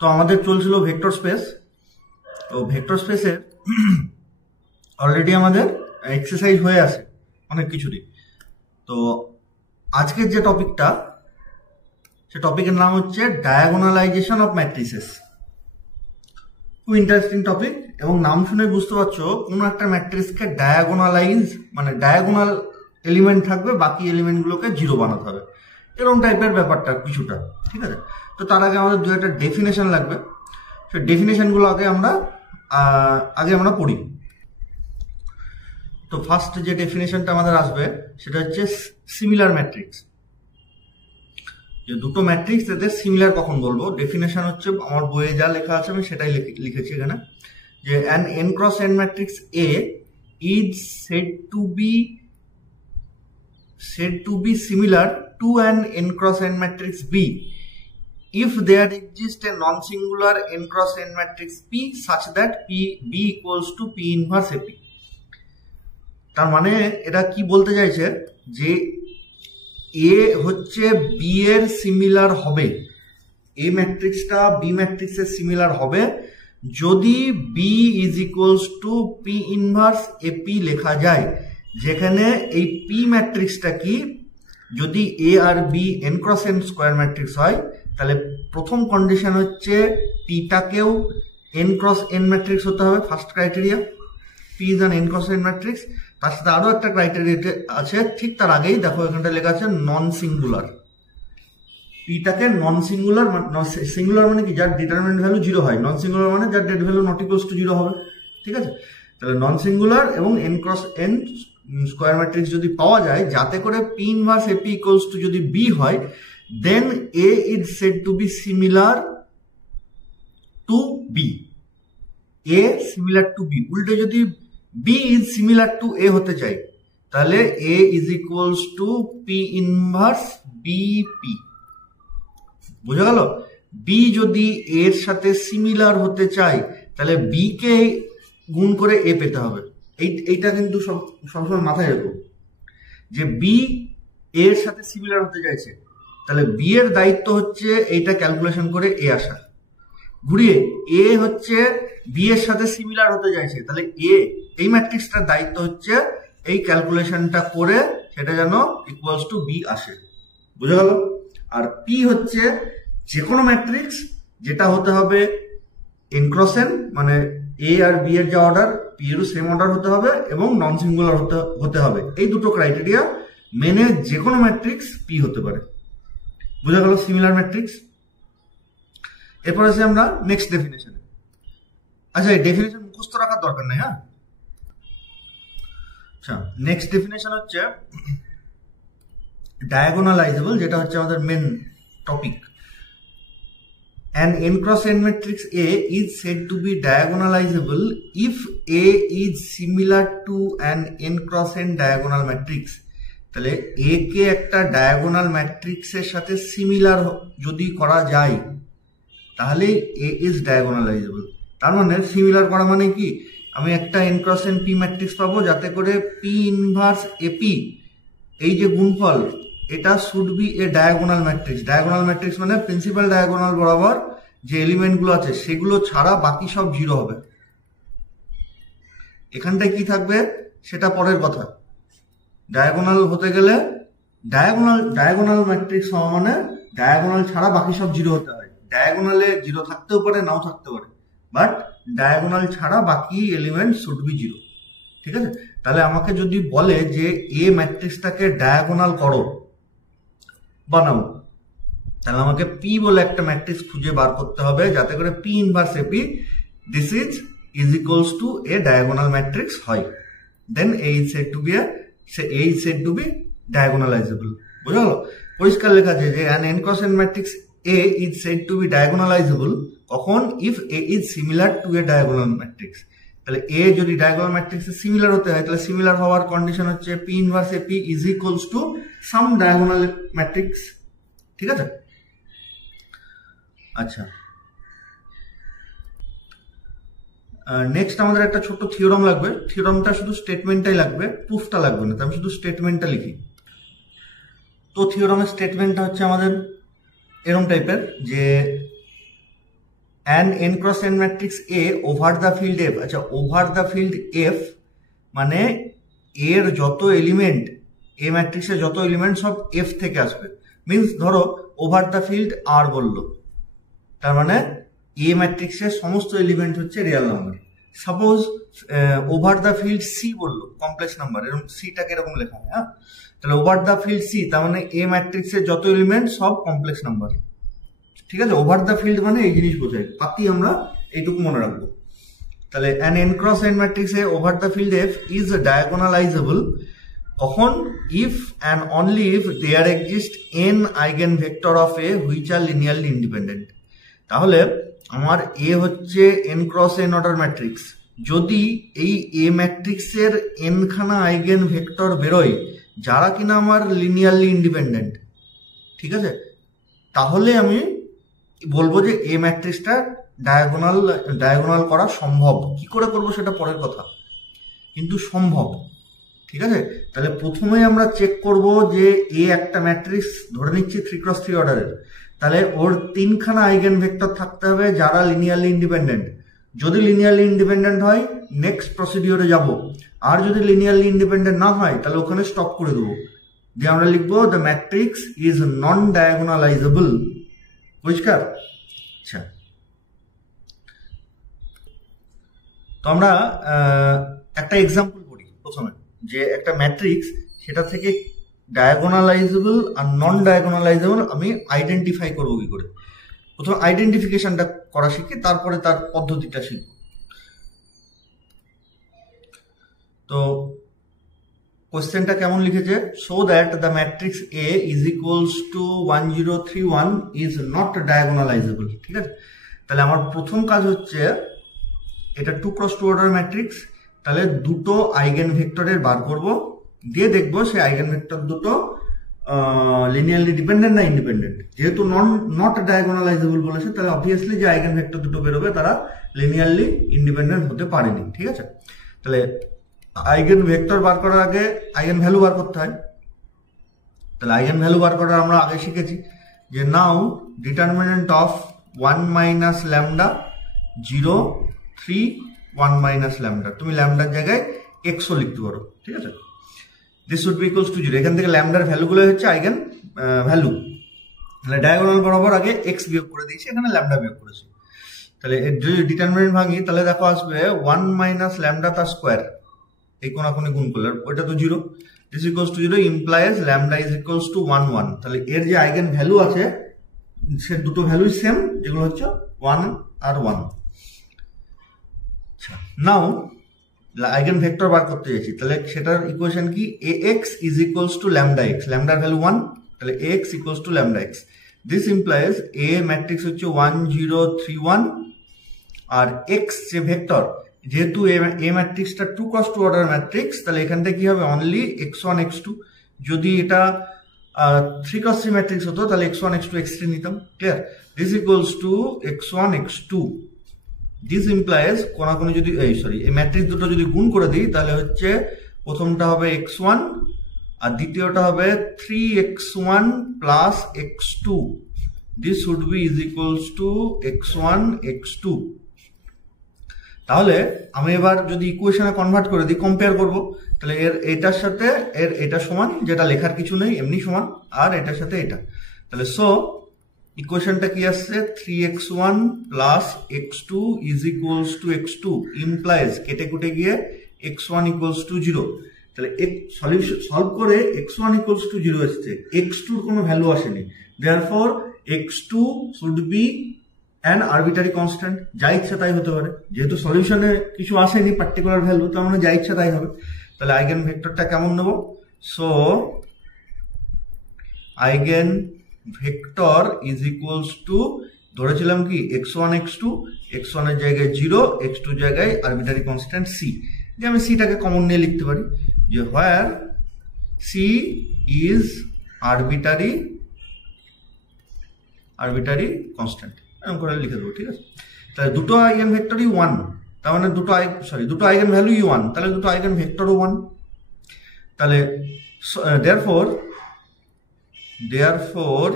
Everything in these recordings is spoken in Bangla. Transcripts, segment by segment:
তো আমাদের চলছিল ভেক্টর স্পেস। তো ভেক্টর স্পেসের অলরেডি আমাদের এক্সারসাইজ হয়ে আছে অনেক কিছুরই। তো আজকের যে টপিকটা, সে টপিকের নাম হচ্ছে ডায়াগোনালাইজেশন অফ ম্যাট্রিসেস। খুব ইন্টারেস্টিং টপিক, এবং নাম শুনে বুঝতে পারছো কোনো একটা ম্যাট্রিক্সকে ডায়াগোনালাইজ মানে ডায়াগোনাল এলিমেন্ট থাকবে, বাকি এলিমেন্টগুলোকে জিরো বানাতে হবে, এরকম টাইপের ব্যাপারটা কিছুটা। ঠিক আছে, তো তার আগে আমাদের দু একটা ডেফিনেশন লাগবে। সেই ডেফিনেশনগুলো আগে আমরা পড়ি। তো ফার্স্ট যে ডেফিনেশনটা আমাদের আসবে সেটা হচ্ছে সিমিলার ম্যাট্রিক্স। যে দুটো ম্যাট্রিক্স এদের সিমিলার কখন বলবো, ডেফিনেশন হচ্ছে আমার বইয়ে যা লেখা আছে আমি সেটাই লিখেছি এখানে, যে an n cross n matrix A is said to be similar to an n cross n matrix B if there exists a non-singular n cross n matrix P such that B equals to P inverse AP। তার মানে এটা কি বলতে চাইছে, যে এ হচ্ছে বি এর সিমিলার হবে, এ ম্যাট্রিক্সটা বি ম্যাট্রিক্সের সিমিলার হবে যদি B is equals to P inverse A P লেখা যায়, যেখানে এই পি ম্যাট্রিক্সটা কি, যদি এ আর B n cross n square matrix হয়, তাহলে প্রথম কন্ডিশন হচ্ছে টিটাকেও এন ক্রস এন ম্যাট্রিক্স হতে হবে, first criteria, P is an n cross n matrix. তার সাথে আরো একটা ক্রাইটেরিয়া আছে, ঠিক তার আগেই দেখো এখানটা লেখা আছে নন সিঙ্গুলার। পিটাকে নন সিঙ্গুলার, সিঙ্গুলার মানে কি, যার ডিটারমিনেন্ট ভ্যালু জিরো হয়, নন সিঙ্গুলার মানে যার det value not equals to zero হবে। ঠিক আছে, তাহলে নন সিঙ্গুলার এবং n cross n square matrix যদি পাওয়া যায়, যাতে করে P inverse A P equals to যদি বি হয়, then A is said to be similar to B. A similar to B, উল্টে যদি B is similar to A হতে চাই, তাহলে A is equals to P inverse B P. বুঝা গেল? বি যদি এর সাথে সিমিলার হতে চাই, তাহলে বি কে গুণ করে এ পেতে হবে। এইটা কিন্তু সবসময় মাথায় রাখবো, যে বি এর সাথে সিমিলার হতে চাইছে, তাহলে বি এর দায়িত্ব হচ্ছে এইটা ক্যালকুলেশন করে এ আসা। ঘুরিয়ে এ হচ্ছে বি এর সাথে সিমিলার হতে চাইছে, তাহলে এই ম্যাট্রিক্সটার দায়িত্ব হচ্ছে এই ক্যালকুলেশনটা করে সেটা যেন ইকুয়ালস টু বি আসে। বুঝা গেল? আর পি হচ্ছে যে কোনো ম্যাট্রিক্স যেটা হতে হবে এন ক্রস এন, মানে এ আর বি এর যা অর্ডার পি এরও সেম অর্ডার হতে হবে, এবং নন সিঙ্গুলার হতে হবে। এই দুটো ক্রাইটেরিয়া মেনে যে কোনো ম্যাট্রিক্স পি হতে পারে। বুঝা গেল সিমিলার ম্যাট্রিক্স? এরপর আছে আমরা নেক্সট ডেফিনেশনে। আচ্ছা, এই ডেফিনেশন মুখস্থ রাখার দরকার নেই। হ্যাঁ, আচ্ছা, নেক্সট ডেফিনেশন হচ্ছে ডায়াগোনালাইজেবল, যেটা হচ্ছে আমাদের main topic. An n cross n matrix A is said to be diagonalizable if A is similar to an n cross n diagonal matrix। তাহলে A কে একটা ডায়াগোনাল ম্যাট্রিক্সের সাথে সিমিলার যদি করা যায়, তাহলে A is diagonalizable। তার মানে সিমিলার করা মানে কি, আমি একটা n cross n p matrix পাবো, যাতে করে p ইনভার্স AP এই যে গুণফল, এটা should B A diagonal matrix. Diagonal matrix মানে প্রিন্সিপাল ডায়াগোনাল বরাবর যে এলিমেন্টগুলো আছে সেগুলো ছাড়া বাকি সব জিরো হবে। এখানটায় কি থাকবে সেটা পরের কথা। ডায়াগোনাল হতে গেলে ডায়াগোনাল ম্যাট্রিক্স মানে ডায়াগোনাল ছাড়া বাকি সব জিরো হতে হয়। ডায়াগোনালে জিরো থাকতেও পারে, নাও থাকতে পারে, বাট ডায়াগোনাল ছাড়া বাকি এলিমেন্ট শুড বি জিরো। ঠিক আছে, তাহলে আমাকে যদি বলে যে এ ম্যাট্রিক্সটাকে ডায়াগোনাল করো, বানাবো, তাহলে আমাকে পি বলে একটা ম্যাট্রিক্স খুঁজে বার করতে হবে, যাতে করে P inverse A P this is equals to a diagonal matrix হয়। Then A is said to be diagonalizable. বুঝা গেল? পরিষ্কার লেখা আছে যে an n cross n matrix A is said to be diagonalizable কখন, if A is similar to a diagonal matrix। তাহলে এ যদি ডায়াগোনাল ম্যাট্রিক্সে সিমিলার হতে হয়, তাহলে সিমিলার হওয়ার কন্ডিশন হচ্ছে P inverse AP is equals to some diagonal matrix. ঠিক আছে, আচ্ছা, নেক্সট আমাদের একটা ছোট্ট থিওরাম লাগবে। থিওরামটা শুধু স্টেটমেন্টটাই লাগবে, প্রুফটা লাগবে না, তো আমি শুধু স্টেটমেন্টটা লিখি। তো থিওরামের স্টেটমেন্টটা হচ্ছে আমাদের এরকম টাইপের, যে an n cross n matrix A over the field F. আচ্ছা, ওভার দ্য ফিল্ড এফ মানে এর যত এলিমেন্ট, এ ম্যাট্রিক্সের যত এলিমেন্ট সব এফ থেকে আসবে। মিনস ধরো ওভার দ্য ফিল্ড আর বললো, তার মানে এ ম্যাট্রিক্সের সমস্ত এলিমেন্ট হচ্ছে real number. Suppose over the field C বললো, কমপ্লেক্স নাম্বার, এরকম সিটাকে এরকম লেখা হয়। হ্যাঁ, তাহলে ওভার দ্য ফিল্ড সি তার মানে এ ম্যাট্রিক্সের যত এলিমেন্ট সব কমপ্লেক্স নাম্বার। ঠিক আছে, ওভার দ্য ফিল্ড মানে এই জিনিস বোঝায়, বাকি আমরা এইটুকু মনে রাখবো। তাহলে অ্যান এন ক্রস এন ম্যাট্রিক্সে over the field F is diagonalizable কখন? If and only if there exist n eigen vector of A which are linearly independent. তাহলে আমার এ হচ্ছে n cross n order matrix, যদি এই এ ম্যাট্রিক্সের এন খানা আইগেন ভেক্টর বেরোয় যারা কিনা আমার লিনিয়ারলি ইন্ডিপেন্ডেন্ট, ঠিক আছে, তাহলে আমি বলবো যে এ ম্যাট্রিক্সটা ডায়াগোনাল করা সম্ভব। কি করে করবো সেটা পরের কথা, কিন্তু সম্ভব। ঠিক আছে, তাহলে প্রথমে আমরা চেক করব যে এ একটা ম্যাট্রিক্স ধরে নিচ্ছি 3x3 অর্ডারের, তাহলে ওর তিনখানা আইগেন ভেক্টর থাকতে হবে যারা লিনিয়ারলি ইন্ডিপেন্ডেন্ট। যদি লিনিয়ারলি ইন্ডিপেন্ডেন্ট হয় নেক্সট প্রসিডিওরে যাব, আর যদি লিনিয়ারলি ইন্ডিপেন্ডেন্ট না হয় তাহলে ওখানে স্টপ করে দেবো, দিয়ে আমরা লিখবো the matrix is non diagonalizable. পরিষ্কার? আচ্ছা, তো আমরা একটা এক্সাম্পল করি প্রথমে, যে একটা ম্যাট্রিক্স সেটা থেকে ডায়াগোনালাইজেবল আর নন ডায়াগোনালাইজেবল আমি আইডেন্টিফাই করবো কি করে। প্রথমে আইডেন্টিফিকেশনটা করা শিখি, তারপরে তার পদ্ধতিটা শিখব। তো কোশ্চেনটা কেমন লিখেছে? So that the matrix A is equals to 1031 is not diagonalizable. ঠিক আছে, তাহলে আমার প্রথম কাজ হচ্ছে এটা 2x2 অর্ডার ম্যাট্রিক্স, তাহলে দুটো আইগেন ভেক্টরের বার করব, দিয়ে দেখবো সেই আইগেন ভেক্টর দুটো লিনিয়ারলি ডিপেন্ডেন্ট না ইন্ডিপেন্ডেন্ট। যেহেতু নট ডায়াগোনালাইজেবল বলেছে, তাহলে অবভিয়াসলি যে আইগেন ভেক্টর দুটো বেরোবে তারা লিনিয়ারলি ইন্ডিপেন্ডেন্ট হতে পারেনি। ঠিক আছে, তাহলে আইগেন ভেক্টর বার করার আগে আইগেন ভ্যালু বার করতে হয়। তাহলে আইগেন ভ্যালু বার করার আমরা আগে শিখেছি যে now determinant of 1 minus lambda 0 3 1 minus lambda, তুমি ল্যামডার জায়গায় এক্সও লিখতে পারো। ঠিক আছে, this should be equals to 0। এখান থেকে ল্যামডার ভ্যালুগুলো হচ্ছে আইগেন ভ্যালু। তাহলে ডায়াগোনাল বরাবর আগে এক্স বিয়োগ করে দিয়েছি, এখানে ল্যামডা বিয়োগ করেছি। তাহলে যদি ডিটারমিনেন্ট ভাঙি তাহলে দেখো আসবে 1 মাইনাস ল্যামডা তার স্কোয়ার, এই কোনাকুনি গুণ করলে ওইটা তো 0। This equals to 0 implies lambda is equals two 1 1। তাহলে এর যে আইগেন ভ্যালু আছে সে দুটো ভ্যালুই সেম, যেগুলো হচ্ছে 1 আর 1। আচ্ছা, নাও আইগেন ভেক্টর বার করতে যাচ্ছি, তাহলে সেটার ইকুয়েশন কি? ax is equals to lambda x, ল্যামডার ভ্যালু 1, তাহলে ax equals to lambda x. This implies A matrix হচ্ছে 1 0 3 1, আর এক্স যে ভেক্টর, যেহেতু এ ম্যাট্রিক্সটা 2x2 অর্ডার ম্যাট্রিক্স, তাহলে এখান থেকে কি হবে? Only x1 x2। যদি এটা 3x3 ম্যাট্রিক্স হতো তাহলে x1 x2 x3 নিতাম। Clear? This equals two x1 x2। This implies কোনাকুনি যদি এই ম্যাট্রিক্স দুটো যদি গুণ করে দিই তাহলে হচ্ছে প্রথমটা হবে x1 আর দ্বিতীয়টা হবে 3x1 plus x2। This should B is equals two x1 x2। তাহলে আমি এবার যদি ইকুয়েশনে কনভার্ট করে দিই, কম্পেয়ার করব, তাহলে এর এটার সাথে এর এটা সমান, যেটা লেখার কিছু নেই এমনি সমান, আর এটার সাথে এটা। তাহলে সো ইকুয়েশনটা কি আসছে? 3x1 plus x2 is equals two x2 implies কেটে কুটে গিয়ে x1 ইকুয়ালস টু 0। তাহলে সলিউশন সলভ করে x1 ইকুয়ালস টু 0 এসছে, x2 এর কোনো ভ্যালু আসেনি। Therefore x2 should be an arbitrary constant, যা ইচ্ছা তাই হতে পারে। যেহেতু সলিউশনে কিছু আসেনি পার্টিকুলার ভ্যালু, তার মানে যা ইচ্ছা তাই হবে। তাহলে আইগেন ভেক্টরটা কেমন নেব? So eigen vector is equals two, ধরেছিলাম কি x1 x2, x1 এর জায়গায় 0, x2 জায়গায় আরবিটারি কনস্ট্যান্ট c, যে আমি সিটাকে কমন নিয়ে লিখতে পারি যে হোয়ার c ইজ আরবিটারি কনস্ট্যান্ট, এরকম করে লিখে দেবো। ঠিক আছে, তাহলে দুটো আইগেন ভেক্টরই 1, তার মানে দুটো আইগেন ভ্যালুই 1, তাহলে দুটো আইগেন ভেক্টরও 1। তাহলে therefore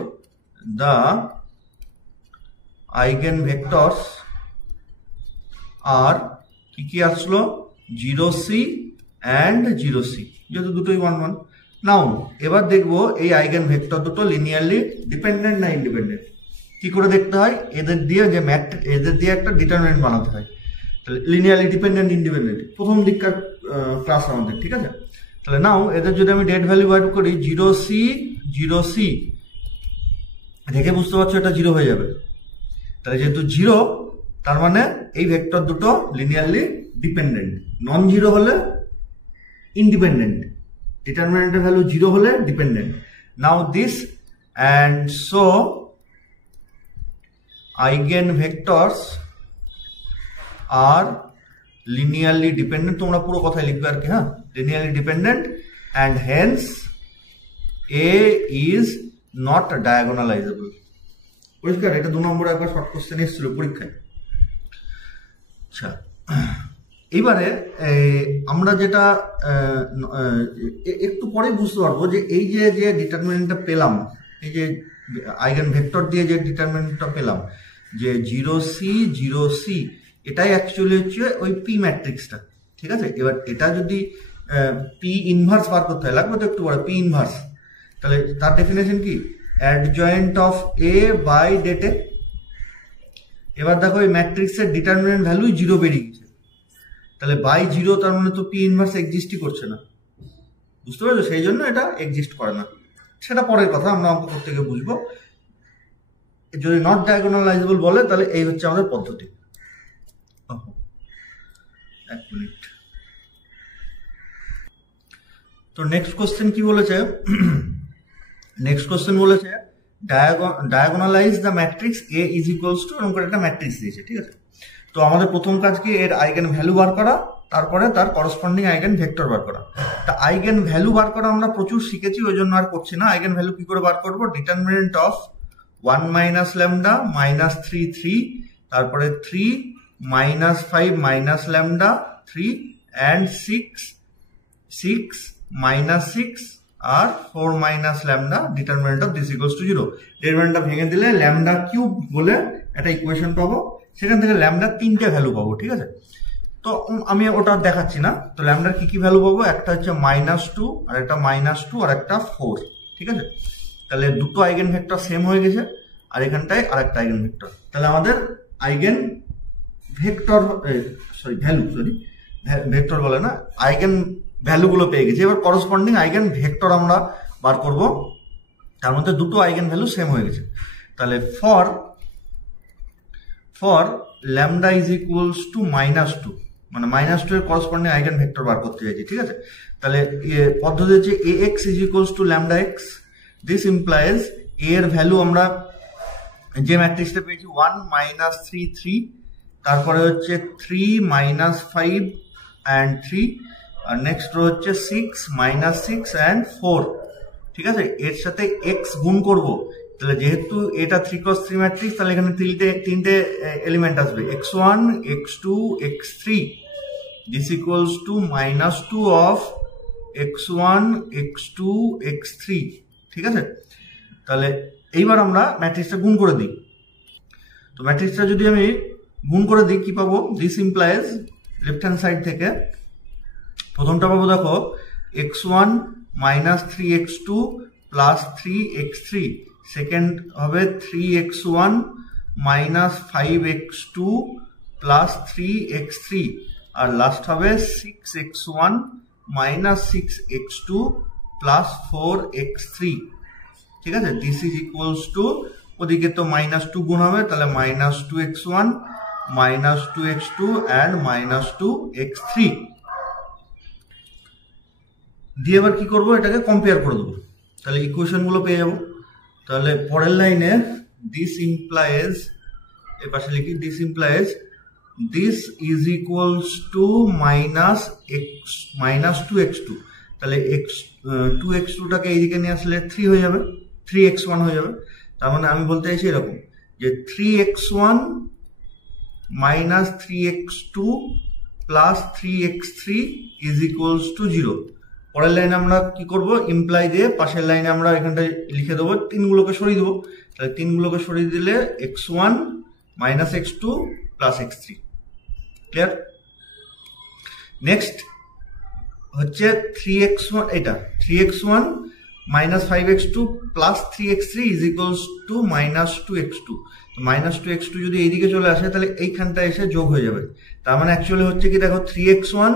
the আইগেন ভেক্টরস আর কি আসলো 0c অ্যান্ড 0c, যেহেতু দুটোই 1 1। নাও এবার দেখবো এই আইগেন ভেক্টর দুটো লিনিয়ারলি ডিপেন্ডেন্ট না ইন্ডিপেন্ডেন্ট। কি করে দেখতে হয়, এদের দিয়ে একটা ডিটারমিনেন্ট বানাতে হয়। তাহলে লিনিয়ারলি ডিপেন্ডেন্ট ইন্ডিপেন্ডেন্ট প্রথম দিককার ক্লাস আমাদের, ঠিক আছে। তাহলে নাও এদের যদি আমি ডেট ভ্যালু বার করি 0c 0c, দেখে বুঝতে পারছো এটা 0 হয়ে যাবে। তাহলে যেহেতু 0, তার মানে এই ভেক্টর দুটো লিনিয়ারলি ডিপেন্ডেন্ট। নন জিরো হলে ইন্ডিপেন্ডেন্ট, ডিটারমিনেন্টের ভ্যালু 0 হলে dependent. Now this and so eigenvectors are linearly dependent, তোমরা পুরো কথাই লিখবে আর কি, হ্যাঁ, linearly dependent and hence A is not diagonalizable। পরিষ্কার? এটা 2 নম্বরে একবার শর্ট কোশ্চেন এসেছিল পরীক্ষায়। আচ্ছা, এইবারে আমরা যেটা একটু পরে বুঝতে পারবো যে এই যে ডিটারমিনেন্টটা পেলাম, এই যে আইগেন ভেক্টর দিয়ে যে ডিটারমিনেন্টটা পেলাম যে 0c 0c, এটাই অ্যাকচুয়ালি হচ্ছে ওই পি ম্যাট্রিক্সটা, ঠিক আছে। এবার এটা যদি পি ইনভার্স বার করতে হয়, লাগবে তো একটু বড় পি ইনভার্স, তাহলে তার ডেফিনেশন কি, adjoint of A by det A. এবার দেখো এই ম্যাট্রিক্সের ডিটারমিনেন্ট ভ্যালু 0 বেরিয়ে গেছে, তাহলে বাই 0, তার মানে তো পি ইনভার্স এক্সিস্টই করছে না, বুঝতে পারছো? সেই জন্য এটা এক্সিস্ট করে না, সেটা পরের কথা, আমরা অঙ্ক করতে গিয়ে বুঝবো। যদি নট ডায়াগোনালাইজেবল বলে তাহলে এই হচ্ছে আমাদের পদ্ধতি। এক মিনিট, তো নেক্সট কোশ্চেন কি বলেছে, নেক্সট কোশ্চেন বলেছে diagonalize the matrix A is equals to, এরকম করে একটা ম্যাট্রিক্স দিয়েছে, ঠিক আছে। তো আমাদের প্রথম কাজ কি, এর আইগেন ভ্যালু বার করা, তারপরে তার করসপন্ডিং আইগেন ভেক্টর বার করা। তা আইগেন ভ্যালু বার করা আমরা প্রচুর শিখেছি, ওই জন্য আর করছি না। আইগেন ভ্যালু কি করে বার করবো, determinant of 1 minus lambda minus 3 3, তারপরে 3 minus 5 minus lambda 3 and 6 6 minus 6 আর 4 minus lambda, determinant of this equals to 0। ডিটারমিনেন্টটা ভেঙে দিলে ল্যামডা কিউব বলে একটা ইকুয়েশন পাবো, সেখান থেকে ল্যামডা 3টে ভ্যালু পাবো, ঠিক আছে। তো আমি ওটা দেখাচ্ছি না। তো ল্যামডার কি ভ্যালু পাবো, একটা হচ্ছে -2, আর একটা -2 আর একটা 4, ঠিক আছে। তাহলে দুটো আইগেন ভেক্টর সেম হয়ে গেছে, আর এখানটায় আরেকটা আইগেন ভেক্টর। তাহলে আমাদের আইগেন ভেক্টর ভেক্টর বলে না, আইগেন ভ্যালুগুলো পেয়ে গেছি। এবার করসপন্ডিং আইগেন ভেক্টর আমরা বার করব, তার মধ্যে দুটো আইগেন ভ্যালু সেম হয়ে গেছে। তাহলে for lambda is equals two -2, মানে -2 এর করসপন্ডিং আইগেন ভেক্টর বার করতে চাইছি, ঠিক আছে। তাহলে পদ্ধতি হচ্ছে ax is equals to lambda x. This implies a এর ভ্যালু আমরা যে ম্যাট্রিক্সটা পেয়েছি 1 মাইনাস 3 3, তারপরে হচ্ছে 3 মাইনাস 5 অ্যান্ড 3, আর নেক্সট রো হচ্ছে 6 মাইনাস 6 অ্যান্ড 4, ঠিক আছে। এর সাথে x গুণ করব, তাহলে যেহেতু এটা 3x3 ম্যাট্রিক্স, তাহলে এখানে তিনটে এলিমেন্ট আসবে, x1 x2 x3। This equals two -2 of x1 x2 x3, ঠিক আছে। তাহলে এইবার আমরা ম্যাট্রিক্সটা গুণ করে দিই। তো ম্যাট্রিক্সটা যদি আমি গুণ করে দিই কি পাবো, this implies left hand side থেকে প্রথমটা পাবো, দেখো x1 minus 3x2 plus 3x3, second হবে 3x1 minus 5x2 plus 3x3, আর লাস্ট হবে 6x1 minus 6x2 plus 4x3, ঠিক আছে। দিস ইজ ইকুয়ালস টু, ওদিকে তো -2 গুণ হবে, তাহলে -2x1 -2x2 অ্যান্ড -2x3 দিয়ে এবার কি করবো, এটাকে কম্পেয়ার করে দেবো, তাহলে ইকুয়েশন গুলো পেয়ে যাবো। তাহলে পরের লাইনে দিস ইমপ্লাইজ, এর পাশে লিখি this implies this is equals two -2x2, তাহলে 2x2টাকে এইদিকে নিয়ে আসলে 3 হয়ে যাবে, 3x1 হয়ে যাবে। তার মানে আমি বলতে চাইছি এরকম যে 3x1 minus 3x2 plus 3x3 is equals to 0। পরের লাইনে আমরা কি করব, ইমপ্লাই দিয়ে পাশের লাইনে আমরা এখানটায় লিখে দেবো, 3গুলোকে সরিয়ে দেবো। তাহলে 3গুলোকে সরিয়ে দিলে x1 minus x2 plus x3। Clear? Next হচ্ছে 3x1, এটা 3x1 minus 5x2 plus 3x3 is equals two minus 2x2। Minus 2x2 যদি এইদিকে চলে আসে তাহলে এইখানটা এসে যোগ হয়ে যাবে। তার মানে অ্যাকচুয়ালি হচ্ছে কি দেখো 3x1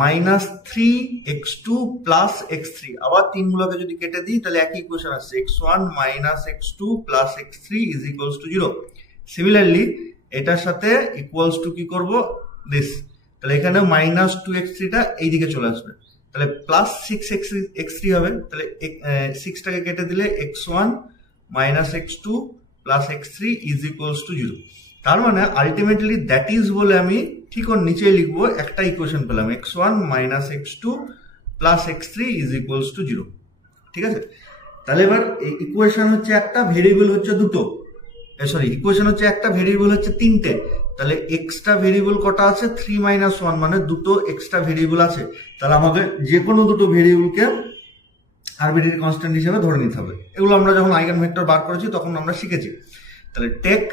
minus 3x2 plus x3, আবার তিনগুলোকে যদি কেটে দিই তাহলে একই ইকুয়েশন আসছে x1 minus x2 plus x3 is equals to 0। Similarly এটার সাথে ইকুয়ালস টু কি করব, দিস, তাহলে এখানে মাইনাস 2x3টা এইদিকে চলে আসবে, তাহলে প্লাস 6x3 হবে। তাহলে 6টাকে কেটে দিলে x1 minus x2 plus x3 is equals to 0। তার মানে আলটিমেটলি দ্যাট ইজ বলে আমি ঠিক ওর নিচে লিখবো একটা ইকুয়েশন পেলাম, x1 minus x2 plus x3 is equals to 0। ঠিক আছে? তাহলে এবার ইকুয়েশন হচ্ছে একটা, ভেরিয়েবল হচ্ছে দুটো, সরি ইকুয়েশন হচ্ছে একটা, ভেরিয়েবল হচ্ছে তিনটে। তাহলে এক্সট্রা ভেরিয়েবল কটা আছে? 3 মাইনাস 1, মানে দুটো এক্সট্রা ভেরিয়েবল আছে। তাহলে আমাকে যে কোনো দুটো ভেরিয়েবলকে আরবিট্রারি কনস্ট্যান্ট হিসেবে ধরে নিতে হবে। এগুলো আমরা যখন আইগেন ভেক্টর বার করেছি তখন আমরা শিখেছি। তাহলে take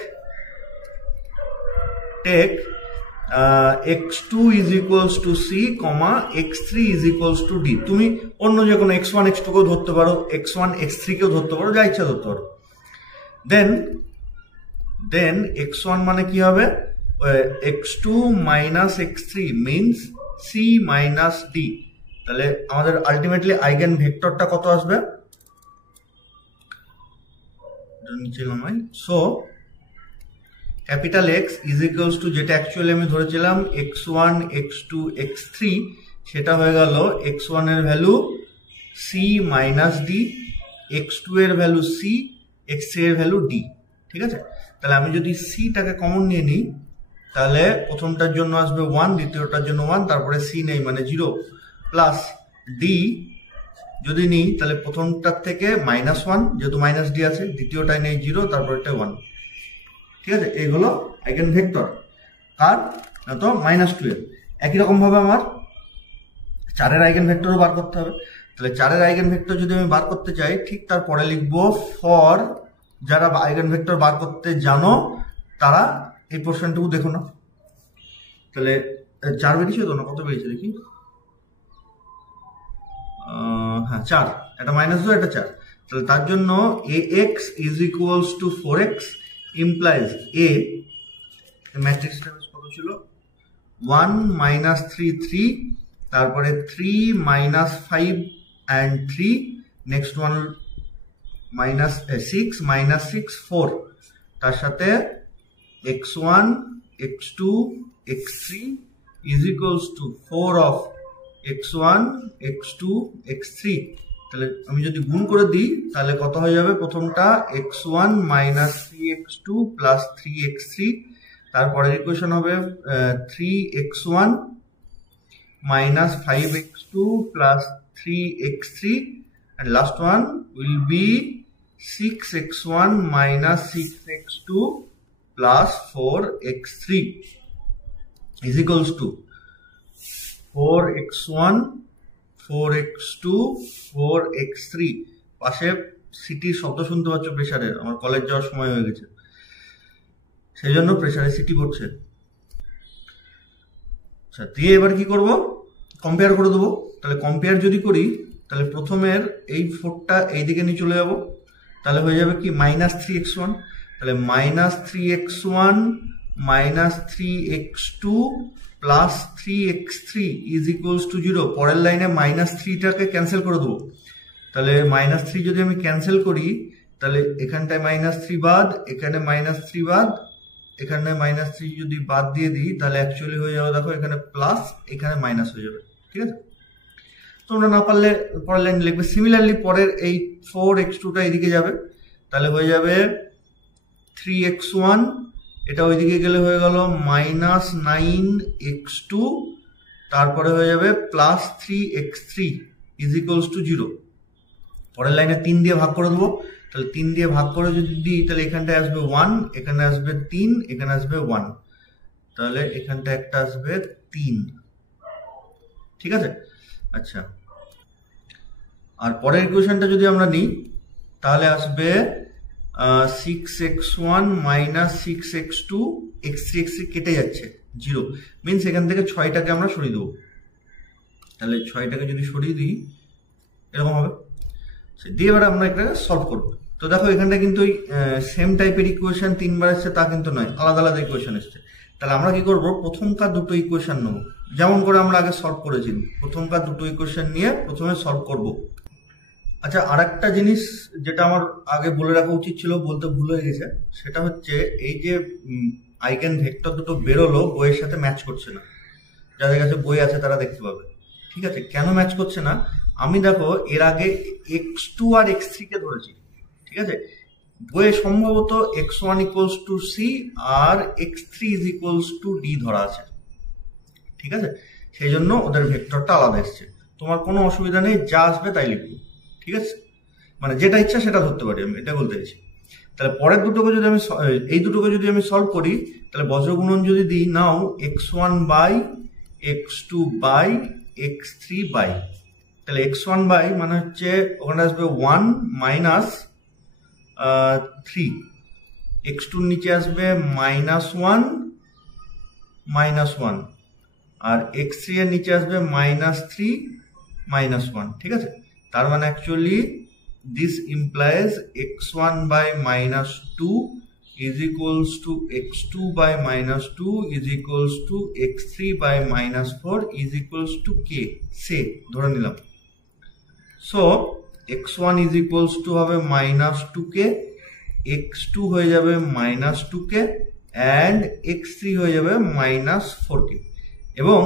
x2 is equals to c, x3 is equals to d। তুমি অন্য যে কোনো x1 x2 কেও ধরতে পারো, x1 x3 কেও ধরতে পারো, যা ইচ্ছা ধরতে পারো। দেন x1 মানে কি হবে? x2 minus x3 means c minus d। তাহলে আমাদের আলটিমেটলি আইগেন ভেক্টরটা কত আসবে? So capital X is equals two, যেটা অ্যাকচুয়ালি আমি ধরেছিলাম x1 x2 x3, সেটা হয়ে গেল x1 এর value c minus d, x2 এর ভ্যালু c, x3 এর ভ্যালু d। ঠিক আছে? তাহলে আমি যদি c টাকে কমন নিয়ে নিই তাহলে প্রথমটার জন্য আসবে 1, দ্বিতীয়টার জন্য 1, তারপরে c নেই মানে 0, প্লাস d যদি নিই তাহলে প্রথমটার থেকে মাইনাস 1, যেহেতু মাইনাস d আছে, দ্বিতীয়টায় নেই 0, তারপরেটা 1। ঠিক আছে? এই হলো আইগেন ভেক্টর। আর না তো মাইনাস 12। একই রকম ভাবে আমার 4 এর আইগেন ভেক্টরও বার করতে হবে। তাহলে 4 এর আইগেন ভেক্টর যদি আমি বার করতে চাই, ঠিক তারপরে লিখবো ফর, যারা আইগেন ভেক্টর বার করতে জানো তারা এই পোর্শনটুকু দেখো না। তাহলে 4 বেরিয়েছে তো না? কত বেরিয়েছে দেখি? হ্যাঁ 4, এটা মাইনাস 2, এটা 4। তাহলে তার জন্য ax is equals two 4x implies a, ম্যাট্রিক্সটা কত ছিল? 1 মাইনাস 3 3, তারপরে 3 minus 5 and 3, next one minus 6 minus 6 4, তার সাথে x1 x2 x3 is equals to 4 of x1 x2 x3। তাহলে আমি যদি গুণ করে দিই তাহলে কত হয়ে যাবে? প্রথমটা x1 minus 3x2 plus 3x3, তারপরে ইকুয়েশন হবে 3x1 minus 5x2 plus 3x3, and last one will be 6x1 minus 6x2 plus 4x3 is equals to 4x1 4x2 4x3। পাশে সিটির শব্দ শুনতে পাচ্ছ প্রেসারের, আমার কলেজ যাওয়ার সময় হয়ে গেছে সেই জন্য প্রেসারে সিটি পড়ছে। আচ্ছা, দিয়ে এবার কি করব? কম্পেয়ার করে দেবো। তাহলে কম্পেয়ার যদি করি তাহলে প্রথমের এই 4টা এইদিকে নিয়ে চলে যাব, তাহলে হয়ে যাবে কি মাইনাস 3x1। তাহলে minus 3x1 minus 3x2 plus 3x3 is equals to 0। পরের লাইনে মাইনাস 3টাকে ক্যান্সেল করে দেবো। তাহলে মাইনাস 3 যদি আমি ক্যান্সেল করি তাহলে এখানটায় মাইনাস 3 বাদ, এখানে মাইনাস 3 বাদ, এখানে মাইনাস 3 যদি বাদ দিয়ে দিই তাহলে অ্যাকচুয়ালি হয়ে যাবে, দেখো এখানে প্লাস এখানে মাইনাস হয়ে যাবে। ঠিক আছে? তোমরা না পারলে পরের লাইন লিখবে। সিমিলারলি পরের এই 4x2টা এদিকে যাবে, তাহলে হয়ে যাবে 3x1, এটা ওইদিকে গেলে হয়ে গেল মাইনাস 9x2, তারপরে হয়ে যাবে plus 3x3 is equals to 0। পরের লাইনে 3 দিয়ে ভাগ করে দেবো। তাহলে 3 দিয়ে ভাগ করে যদি দিই তাহলে এখানটায় আসবে 1, এখানে আসবে 3, এখানে আসবে 1, তাহলে এখানটা একটা আসবে 3। ঠিক আছে? আচ্ছা, আর পরের ইকুয়েশনটা যদি আমরা নিই তাহলে আসবে 6x1 minus 6x2 x3 x3 কেটে যাচ্ছে 0, মিনস এখান থেকে 6টাকে আমরা সরিয়ে দেবো। তাহলে 6টাকে যদি সরিয়ে দিই এরকম হবে। দিয়ে এবার আমরা এটা সলভ করবো। তো দেখো এখানটা কিন্তু সেম টাইপের ইকুয়েশন 3বার এসছে তা কিন্তু নয়, আলাদা আলাদা ইকুয়েশন এসছে। তাহলে আমরা কি করবো, প্রথমকার দুটো ইকুয়েশন নেবো, যেমন করে আমরা আগে সলভ করেছি। প্রথমকার দুটো ইকুয়েশন নিয়ে প্রথমে সলভ করব। আচ্ছা, আর একটা জিনিস যেটা আমার আগে বলে রাখা উচিত ছিল, বলতে ভুল হয়ে গেছে, সেটা হচ্ছে এই যে আইগেন ভেক্টর দুটো বেরোলো বইয়ের সাথে ম্যাচ করছে না। যাদের কাছে বই আছে তারা দেখতে পাবে। ঠিক আছে, কেন ম্যাচ করছে না? আমি দেখো এর আগে x2 আর x3 কে ধরেছি। ঠিক আছে, বইয়ে সম্ভবত x1 ইকুয়ালস টু c আর x3 is equals to d ধরা আছে। ঠিক আছে, সেই জন্য ওদের ভেক্টরটা আলাদা এসছে। তোমার কোনো অসুবিধা নেই, যা আসবে তাই লিখবো। ঠিক আছে, মানে যেটা ইচ্ছা সেটা ধরতে পারি, আমি এটা বলতে চাইছি। তাহলে পরের দুটোকে যদি আমি এই দুটোকে যদি আমি সলভ করি, তাহলে বজ্রগুণন যদি দিই, নাও x1 by x2 by x3 by, তাহলে x1 বাই মানে হচ্ছে ওখানে আসবে 1 মাইনাস 3, x2 নিচে আসবে -1 -1, আর x3 এর নিচে আসবে -3 -1। ঠিক আছে, তার মানে actually this implies x1 by -2 is equals to x2 by -2 is equals to x3 by -4 is equals to k, সে ধরে নিলাম। So x1 is equals to হবে -2k, x2 হয়ে যাবে -2k and x3 হয়ে যাবে -4k। এবং